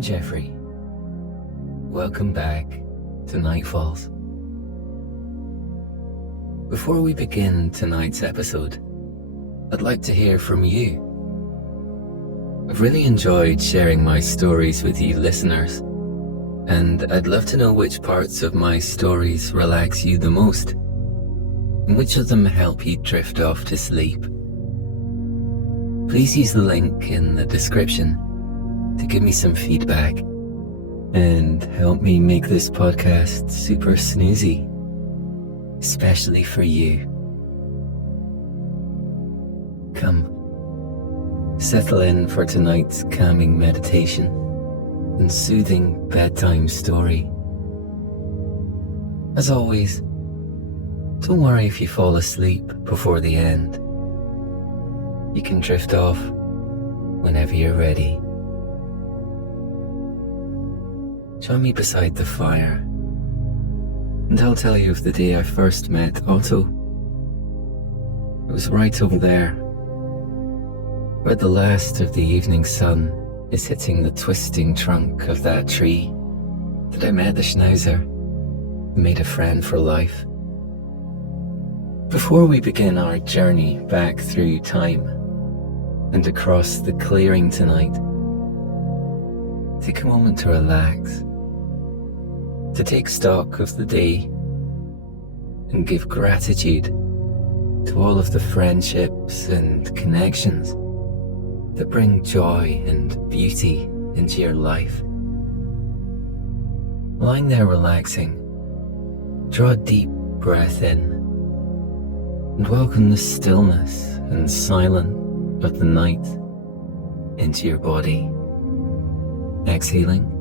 I'm Jeffrey. Welcome back to Nightfalls. Before we begin tonight's episode, I'd like to hear from you. I've really enjoyed sharing my stories with you listeners, and I'd love to know which parts of my stories relax you the most, and which of them help you drift off to sleep. Please use the link in the description to give me some feedback and help me make this podcast super snoozy, especially for you. Come, settle in for tonight's calming meditation and soothing bedtime story. As always, don't worry if you fall asleep before the end. You can drift off whenever you're ready. Join me beside the fire, and I'll tell you of the day I first met Otto. It was right over there, where the last of the evening sun is hitting the twisting trunk of that tree, that I met the schnauzer who made a friend for life. Before we begin our journey back through time and across the clearing tonight, take a moment to relax, to take stock of the day and give gratitude to all of the friendships and connections that bring joy and beauty into your life. Lying there relaxing, draw a deep breath in and welcome the stillness and silence of the night into your body. Exhaling,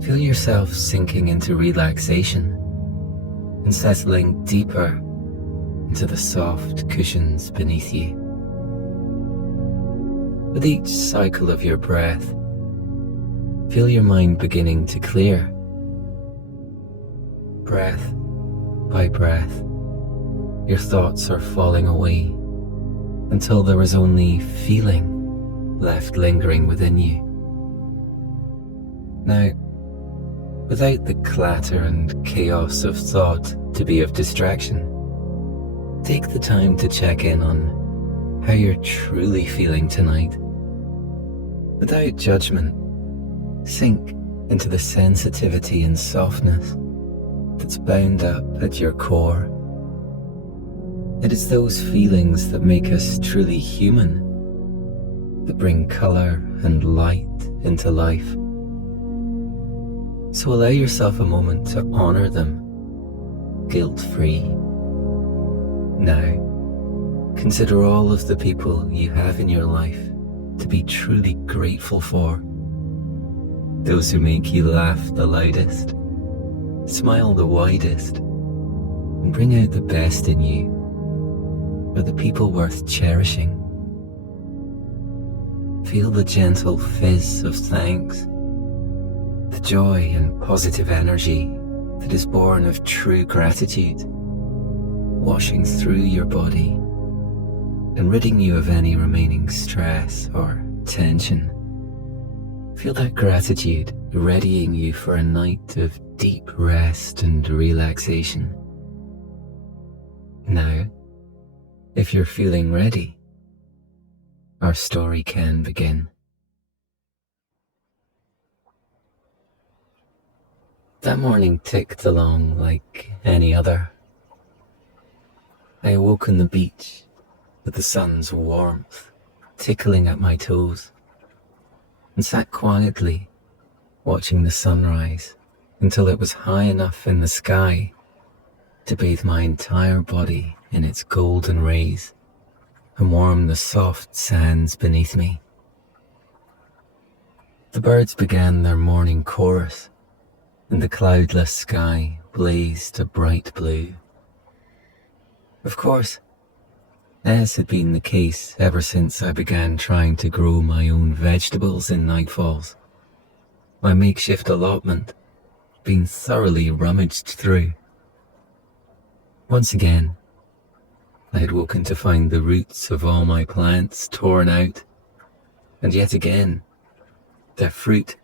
feel yourself sinking into relaxation and settling deeper into the soft cushions beneath you. With each cycle of your breath, feel your mind beginning to clear. Breath by breath, your thoughts are falling away until there is only feeling left lingering within you. Now, without the clatter and chaos of thought to be of distraction, take the time to check in on how you're truly feeling tonight. Without judgment, sink into the sensitivity and softness that's bound up at your core. It is those feelings that make us truly human, that bring colour and light into life. So allow yourself a moment to honour them, guilt-free. Now, consider all of the people you have in your life to be truly grateful for. Those who make you laugh the loudest, smile the widest, and bring out the best in you are the people worth cherishing. Feel the gentle fizz of thanks, the joy and positive energy that is born of true gratitude, washing through your body and ridding you of any remaining stress or tension. Feel that gratitude readying you for a night of deep rest and relaxation. Now, if you're feeling ready, our story can begin. That morning ticked along like any other. I awoke on the beach with the sun's warmth tickling at my toes and sat quietly watching the sunrise until it was high enough in the sky to bathe my entire body in its golden rays and warm the soft sands beneath me. The birds began their morning chorus, and the cloudless sky blazed a bright blue. Of course, as had been the case ever since I began trying to grow my own vegetables in Nightfalls, my makeshift allotment had been thoroughly rummaged through. Once again, I had woken to find the roots of all my plants torn out, and yet again, their fruit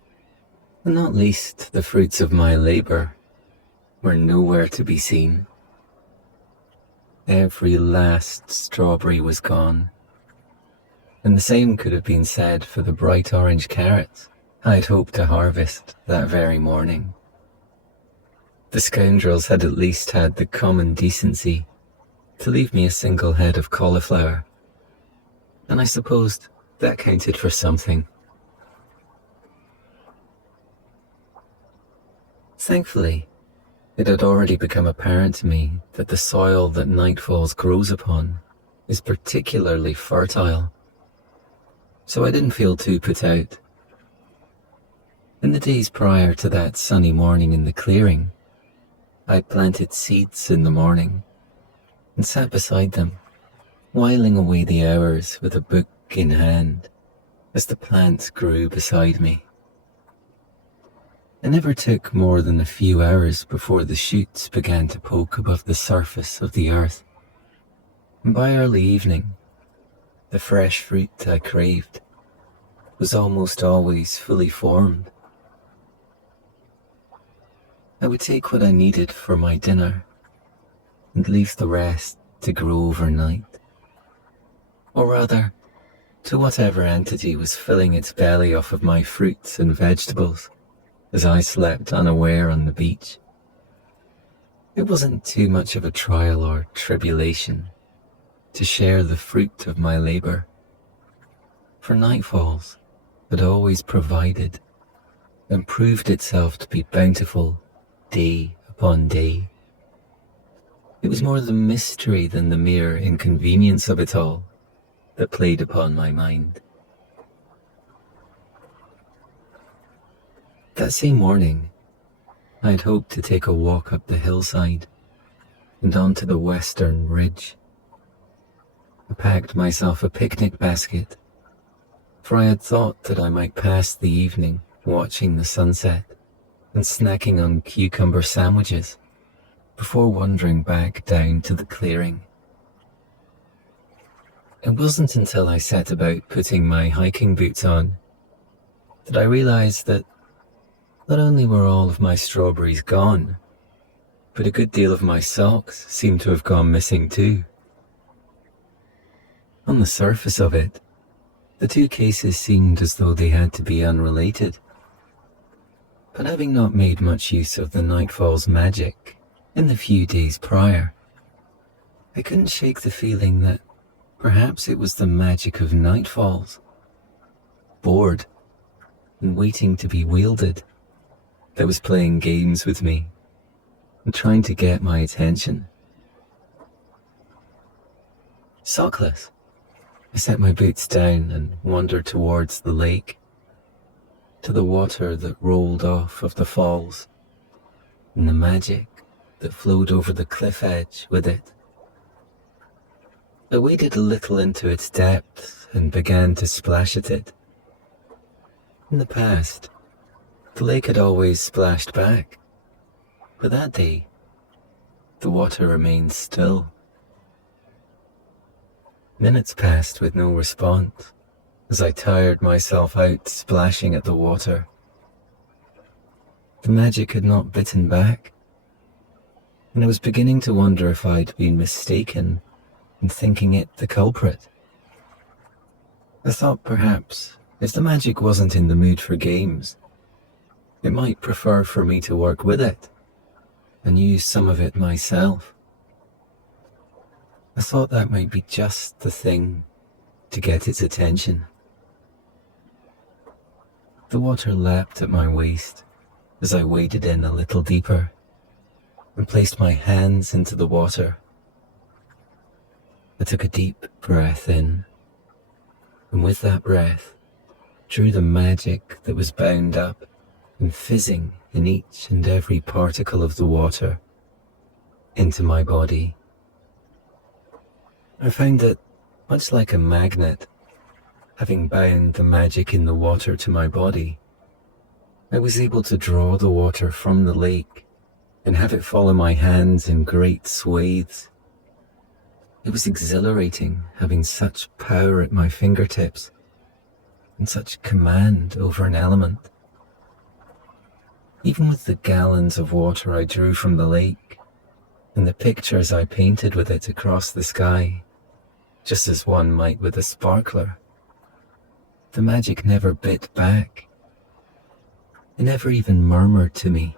and not least the fruits of my labour were nowhere to be seen. Every last strawberry was gone, and the same could have been said for the bright orange carrots I'd hoped to harvest that very morning. The scoundrels had at least had the common decency to leave me a single head of cauliflower, and I supposed that counted for something. Thankfully, it had already become apparent to me that the soil that Nightfalls grows upon is particularly fertile, so I didn't feel too put out. In the days prior to that sunny morning in the clearing, I planted seeds in the morning and sat beside them, whiling away the hours with a book in hand as the plants grew beside me. It never took more than a few hours before the shoots began to poke above the surface of the earth, and by early evening, the fresh fruit I craved was almost always fully formed. I would take what I needed for my dinner and leave the rest to grow overnight, or rather, to whatever entity was filling its belly off of my fruits and vegetables as I slept unaware on the beach. It wasn't too much of a trial or tribulation to share the fruit of my labour, for Nightfalls had always provided and proved itself to be bountiful day upon day. It was more the mystery than the mere inconvenience of it all that played upon my mind. That same morning, I had hoped to take a walk up the hillside and onto the western ridge. I packed myself a picnic basket, for I had thought that I might pass the evening watching the sunset and snacking on cucumber sandwiches before wandering back down to the clearing. It wasn't until I set about putting my hiking boots on that I realized that not only were all of my strawberries gone, but a good deal of my socks seemed to have gone missing too. On the surface of it, the two cases seemed as though they had to be unrelated. But having not made much use of the Nightfall's magic in the few days prior, I couldn't shake the feeling that perhaps it was the magic of Nightfalls, bored and waiting to be wielded, that was playing games with me and trying to get my attention. Sockless, I set my boots down and wandered towards the lake, to the water that rolled off of the falls, and the magic that flowed over the cliff edge with it. I waded a little into its depth and began to splash at it. In the past, the lake had always splashed back, but that day, the water remained still. Minutes passed with no response as I tired myself out splashing at the water. The magic had not bitten back, and I was beginning to wonder if I'd been mistaken in thinking it the culprit. I thought perhaps if the magic wasn't in the mood for games, it might prefer for me to work with it and use some of it myself. I thought that might be just the thing to get its attention. The water lapped at my waist as I waded in a little deeper and placed my hands into the water. I took a deep breath in, and with that breath, drew the magic that was bound up and fizzing in each and every particle of the water into my body. I found that, much like a magnet, having bound the magic in the water to my body, I was able to draw the water from the lake and have it follow my hands in great swathes. It was exhilarating having such power at my fingertips and such command over an element. Even with the gallons of water I drew from the lake, and the pictures I painted with it across the sky, just as one might with a sparkler, the magic never bit back. It never even murmured to me.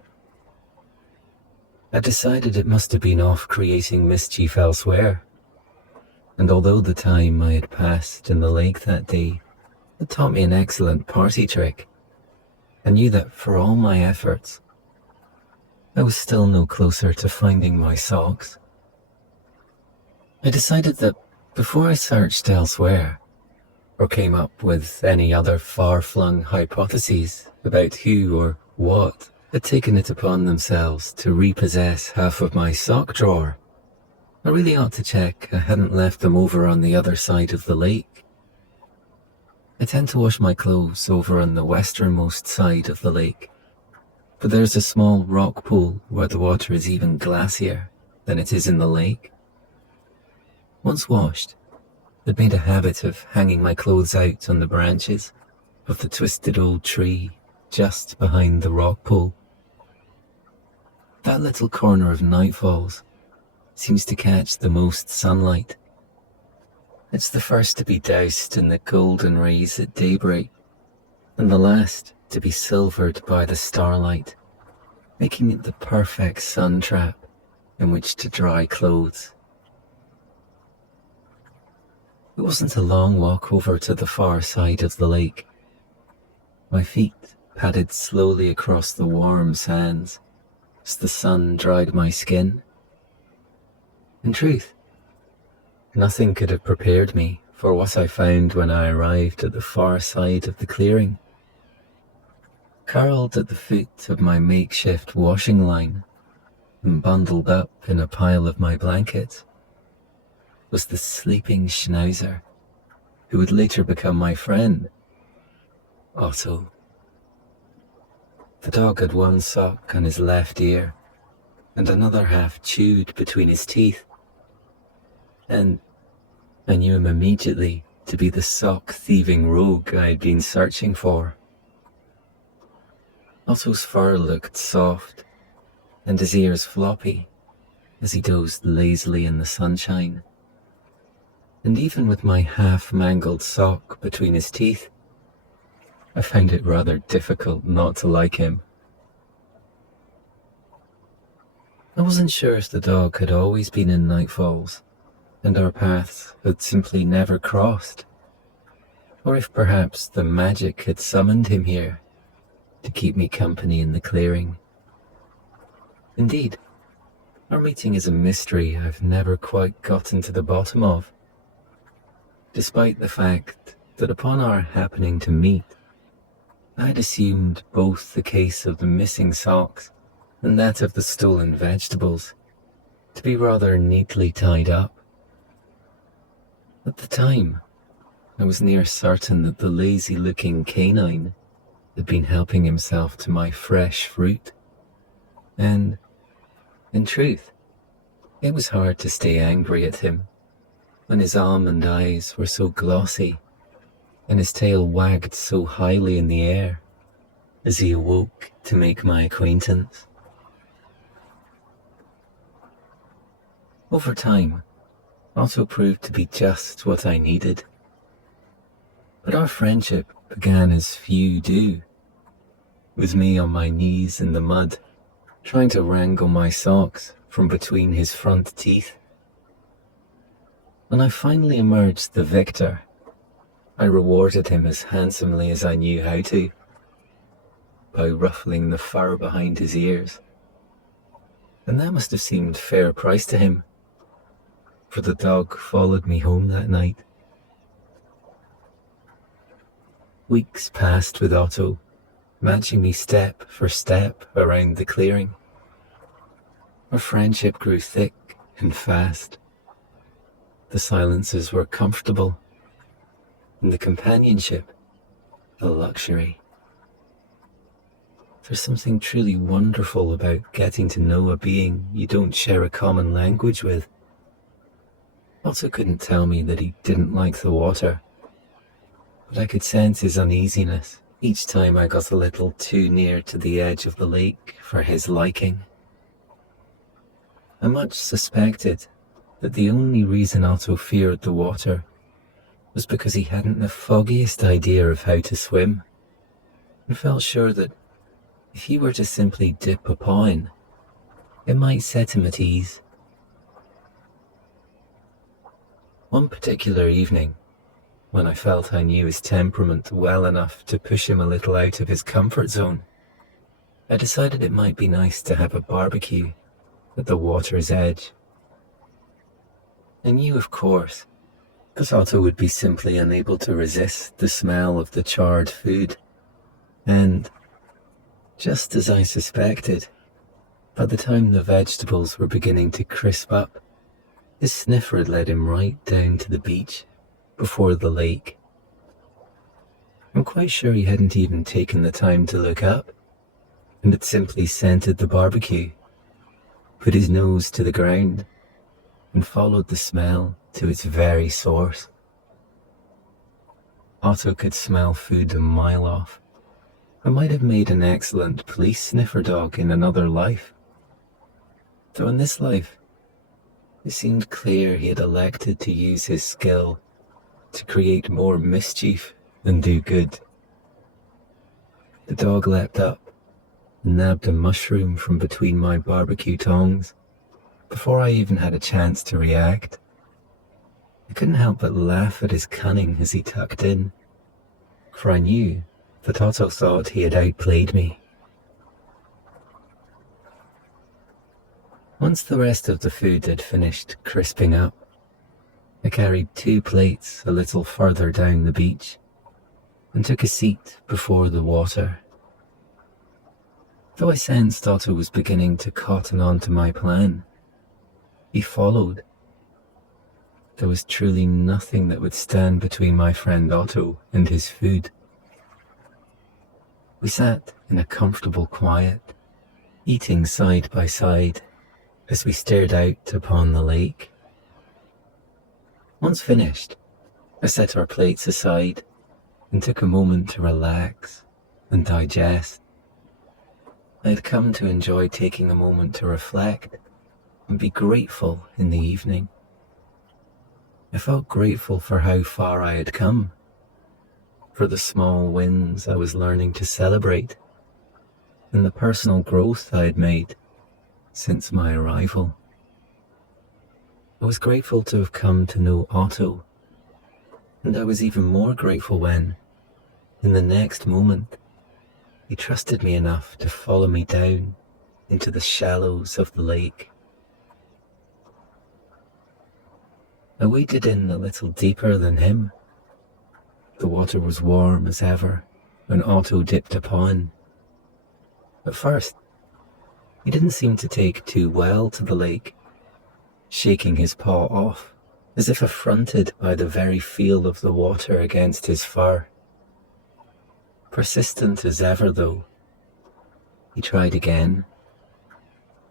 I decided it must have been off creating mischief elsewhere, and although the time I had passed in the lake that day had taught me an excellent party trick, I knew that for all my efforts, I was still no closer to finding my socks. I decided that before I searched elsewhere, or came up with any other far-flung hypotheses about who or what had taken it upon themselves to repossess half of my sock drawer, I really ought to check I hadn't left them over on the other side of the lake. I tend to wash my clothes over on the westernmost side of the lake, but there's a small rock pool where the water is even glassier than it is in the lake. Once washed, I'd made a habit of hanging my clothes out on the branches of the twisted old tree just behind the rock pool. That little corner of Nightfalls seems to catch the most sunlight. It's the first to be doused in the golden rays at daybreak, and the last to be silvered by the starlight, making it the perfect sun trap in which to dry clothes. It wasn't a long walk over to the far side of the lake. My feet padded slowly across the warm sands as the sun dried my skin. In truth, nothing could have prepared me for what I found when I arrived at the far side of the clearing. Curled at the foot of my makeshift washing line and bundled up in a pile of my blankets was the sleeping schnauzer who would later become my friend, Otto. The dog had one sock on his left ear and another half chewed between his teeth, and I knew him immediately to be the sock-thieving rogue I had been searching for. Otto's fur looked soft, and his ears floppy as he dozed lazily in the sunshine. And even with my half-mangled sock between his teeth, I found it rather difficult not to like him. I wasn't sure if the dog had always been in Nightfalls, and our paths had simply never crossed, or if perhaps the magic had summoned him here to keep me company in the clearing. Indeed, our meeting is a mystery I've never quite gotten to the bottom of, despite the fact that upon our happening to meet, I'd assumed both the case of the missing socks and that of the stolen vegetables to be rather neatly tied up. At the time, I was near certain that the lazy-looking canine had been helping himself to my fresh fruit, and, in truth, it was hard to stay angry at him when his almond eyes were so glossy and his tail wagged so highly in the air as he awoke to make my acquaintance. Over time, Otto proved to be just what I needed. But our friendship began as few do, with me on my knees in the mud, trying to wrangle my socks from between his front teeth. When I finally emerged the victor, I rewarded him as handsomely as I knew how to, by ruffling the fur behind his ears. And that must have seemed fair price to him, for the dog followed me home that night. Weeks passed with Otto, matching me step for step around the clearing. Our friendship grew thick and fast. The silences were comfortable, and the companionship a luxury. There's something truly wonderful about getting to know a being you don't share a common language with. Otto couldn't tell me that he didn't like the water, but I could sense his uneasiness each time I got a little too near to the edge of the lake for his liking. I much suspected that the only reason Otto feared the water was because he hadn't the foggiest idea of how to swim, and felt sure that if he were to simply dip a paw in, it might set him at ease. One particular evening, when I felt I knew his temperament well enough to push him a little out of his comfort zone, I decided it might be nice to have a barbecue at the water's edge. I knew, of course, that Otto would be simply unable to resist the smell of the charred food, and, just as I suspected, by the time the vegetables were beginning to crisp up, his sniffer had led him right down to the beach before the lake. I'm quite sure he hadn't even taken the time to look up, and had simply scented the barbecue, put his nose to the ground, and followed the smell to its very source. Otto could smell food a mile off. I might have made an excellent police sniffer dog in another life, though in this life, it seemed clear he had elected to use his skill to create more mischief than do good. The dog leapt up and nabbed a mushroom from between my barbecue tongs before I even had a chance to react. I couldn't help but laugh at his cunning as he tucked in, for I knew that Otto thought he had outplayed me. Once the rest of the food had finished crisping up, I carried 2 plates a little further down the beach and took a seat before the water. Though I sensed Otto was beginning to cotton on to my plan, he followed. There was truly nothing that would stand between my friend Otto and his food. We sat in a comfortable quiet, eating side by side as we stared out upon the lake. Once finished, I set our plates aside and took a moment to relax and digest. I had come to enjoy taking a moment to reflect and be grateful in the evening. I felt grateful for how far I had come, for the small wins I was learning to celebrate, and the personal growth I had made since my arrival. I was grateful to have come to know Otto, and I was even more grateful when, in the next moment, he trusted me enough to follow me down into the shallows of the lake. I waded in a little deeper than him. The water was warm as ever when Otto dipped a paw in. At first, he didn't seem to take too well to the lake, shaking his paw off as if affronted by the very feel of the water against his fur. Persistent as ever, though, he tried again,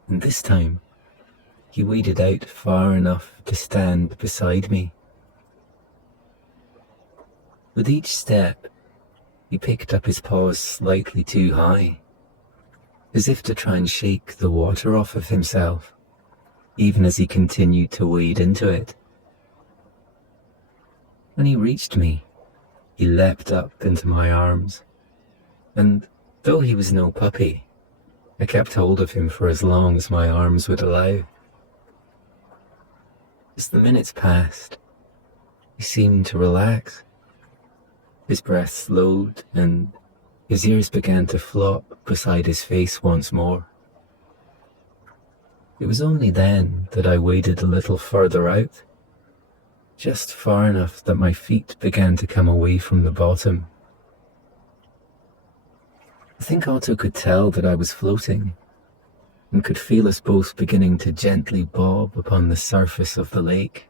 and this time he waded out far enough to stand beside me. With each step, he picked up his paws slightly too high, as if to try and shake the water off of himself, even as he continued to wade into it. When he reached me, he leapt up into my arms, and though he was no puppy, I kept hold of him for as long as my arms would allow. As the minutes passed, he seemed to relax. His breath slowed, and his ears began to flop beside his face once more. It was only then that I waded a little further out, just far enough that my feet began to come away from the bottom. I think Otto could tell that I was floating, and could feel us both beginning to gently bob upon the surface of the lake.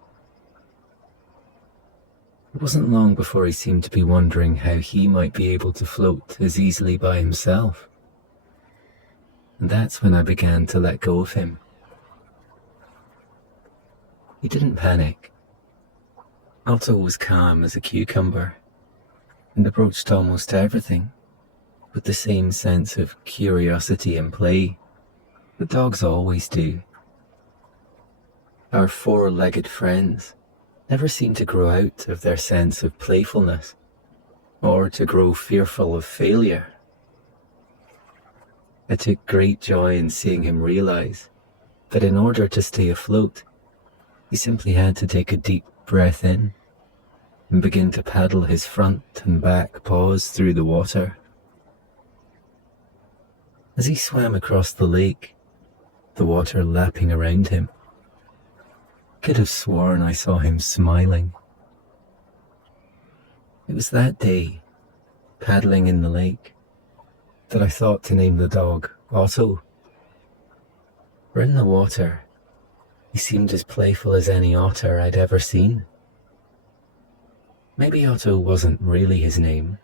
It wasn't long before he seemed to be wondering how he might be able to float as easily by himself, and that's when I began to let go of him. He didn't panic. Otto was calm as a cucumber, and approached almost everything with the same sense of curiosity and play that dogs always do. Our four-legged friends never seem to grow out of their sense of playfulness, or to grow fearful of failure. I took great joy in seeing him realize that in order to stay afloat, he simply had to take a deep breath in and begin to paddle his front and back paws through the water. As he swam across the lake, the water lapping around him, I could have sworn I saw him smiling. It was that day, paddling in the lake, that I thought to name the dog Otto. For in the water, he seemed as playful as any otter I'd ever seen. Maybe Otto wasn't really his name,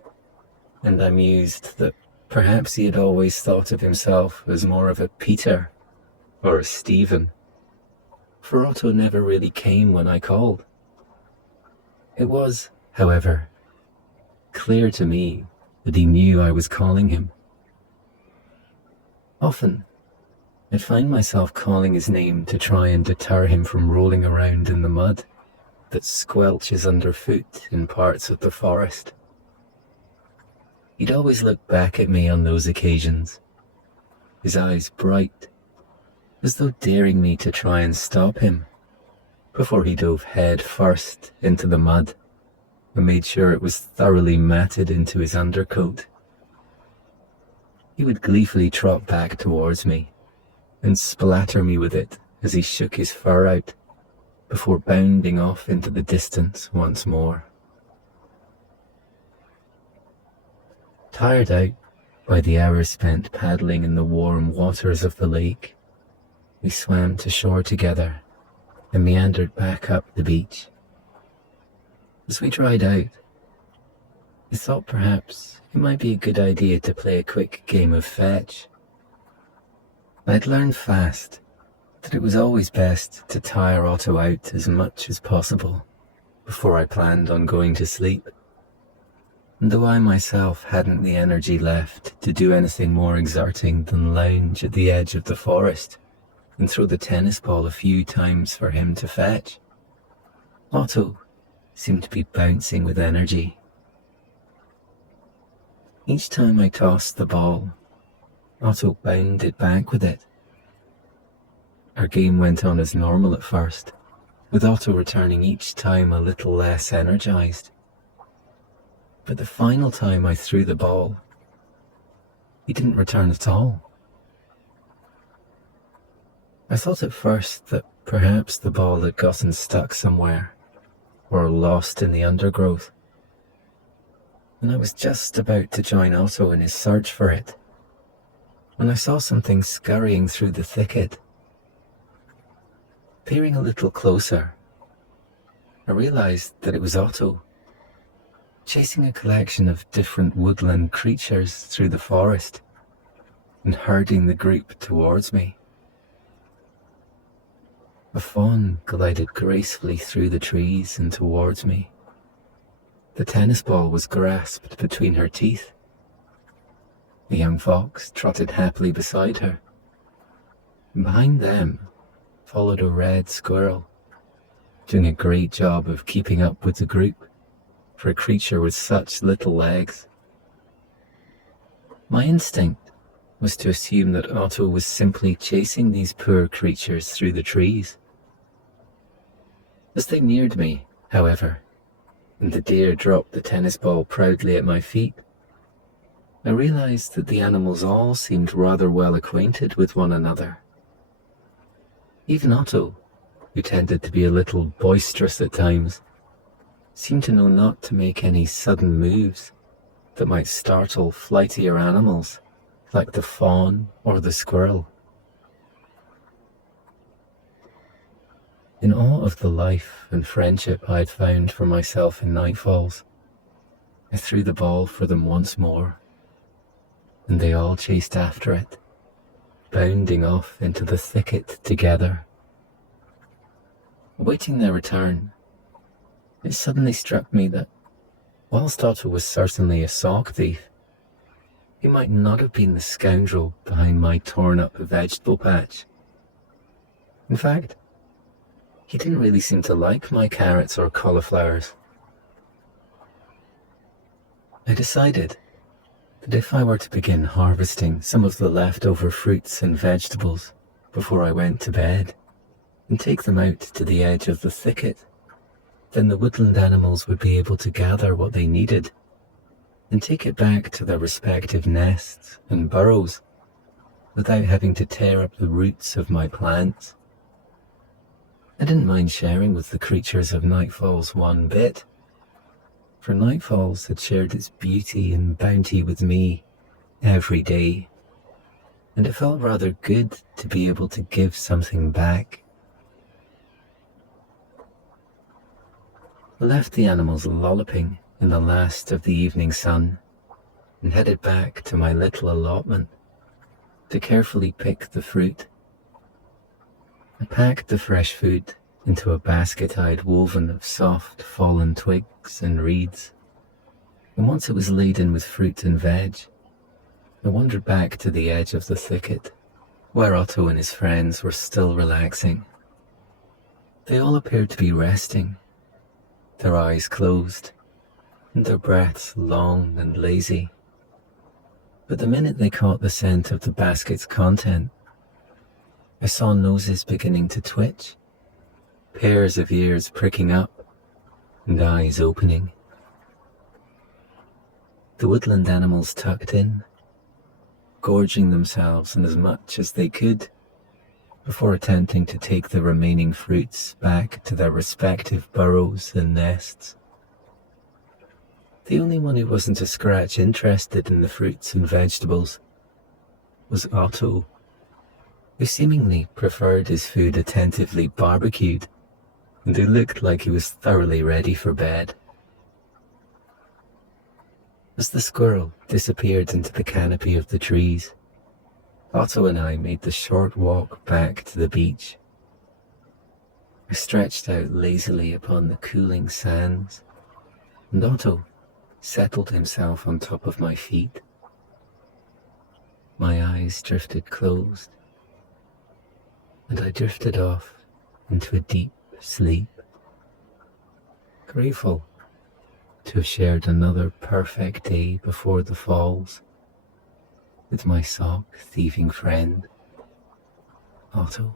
and I mused that perhaps he had always thought of himself as more of a Peter or a Stephen, for Otto never really came when I called. It was, however, clear to me that he knew I was calling him. Often, I'd find myself calling his name to try and deter him from rolling around in the mud that squelches underfoot in parts of the forest. He'd always look back at me on those occasions, his eyes bright, as though daring me to try and stop him, before he dove head first into the mud and made sure it was thoroughly matted into his undercoat. He would gleefully trot back towards me and splatter me with it as he shook his fur out, before bounding off into the distance once more. Tired out by the hours spent paddling in the warm waters of the lake, we swam to shore together and meandered back up the beach. As we dried out, I thought perhaps it might be a good idea to play a quick game of fetch. I'd learned fast that it was always best to tire Otto out as much as possible before I planned on going to sleep. And though I myself hadn't the energy left to do anything more exerting than lounge at the edge of the forest and throw the tennis ball a few times for him to fetch, Otto seemed to be bouncing with energy. Each time I tossed the ball, Otto bounded back with it. Our game went on as normal at first, with Otto returning each time a little less energized. But the final time I threw the ball, he didn't return at all. I thought at first that perhaps the ball had gotten stuck somewhere, or lost in the undergrowth, and I was just about to join Otto in his search for it, when I saw something scurrying through the thicket. Peering a little closer, I realized that it was Otto, chasing a collection of different woodland creatures through the forest and herding the group towards me. A fawn glided gracefully through the trees and towards me. The tennis ball was grasped between her teeth. A young fox trotted happily beside her, and behind them followed a red squirrel, doing a great job of keeping up with the group for a creature with such little legs. My instinct was to assume that Otto was simply chasing these poor creatures through the trees. As they neared me, however, and the deer dropped the tennis ball proudly at my feet, I realized that the animals all seemed rather well acquainted with one another. Even Otto, who tended to be a little boisterous at times, seemed to know not to make any sudden moves that might startle flightier animals like the fawn or the squirrel. In awe of the life and friendship I had found for myself in Nightfalls, I threw the ball for them once more, and they all chased after it, bounding off into the thicket together. Awaiting their return, it suddenly struck me that, whilst Otto was certainly a sock thief, he might not have been the scoundrel behind my torn-up vegetable patch. In fact, he didn't really seem to like my carrots or cauliflowers. I decided that if I were to begin harvesting some of the leftover fruits and vegetables before I went to bed and take them out to the edge of the thicket, then the woodland animals would be able to gather what they needed and take it back to their respective nests and burrows without having to tear up the roots of my plants. I didn't mind sharing with the creatures of Nightfalls one bit, for Nightfalls had shared its beauty and bounty with me every day, and it felt rather good to be able to give something back. I left the animals lolloping in the last of the evening sun and headed back to my little allotment to carefully pick the fruit. I packed the fresh food into a basket I'd woven of soft fallen twigs and reeds, and once it was laden with fruit and veg, I wandered back to the edge of the thicket, where Otto and his friends were still relaxing. They all appeared to be resting, their eyes closed, and their breaths long and lazy. But the minute they caught the scent of the basket's content, I saw noses beginning to twitch, pairs of ears pricking up, and eyes opening. The woodland animals tucked in, gorging themselves in as much as they could before attempting to take the remaining fruits back to their respective burrows and nests. The only one who wasn't a scratch interested in the fruits and vegetables was Otto, who seemingly preferred his food attentively barbecued, and who looked like he was thoroughly ready for bed. As the squirrel disappeared into the canopy of the trees, Otto and I made the short walk back to the beach. I stretched out lazily upon the cooling sands, and Otto settled himself on top of my feet. My eyes drifted closed, and I drifted off into a deep sleep, grateful to have shared another perfect day before the falls with my sock-thieving friend, Otto.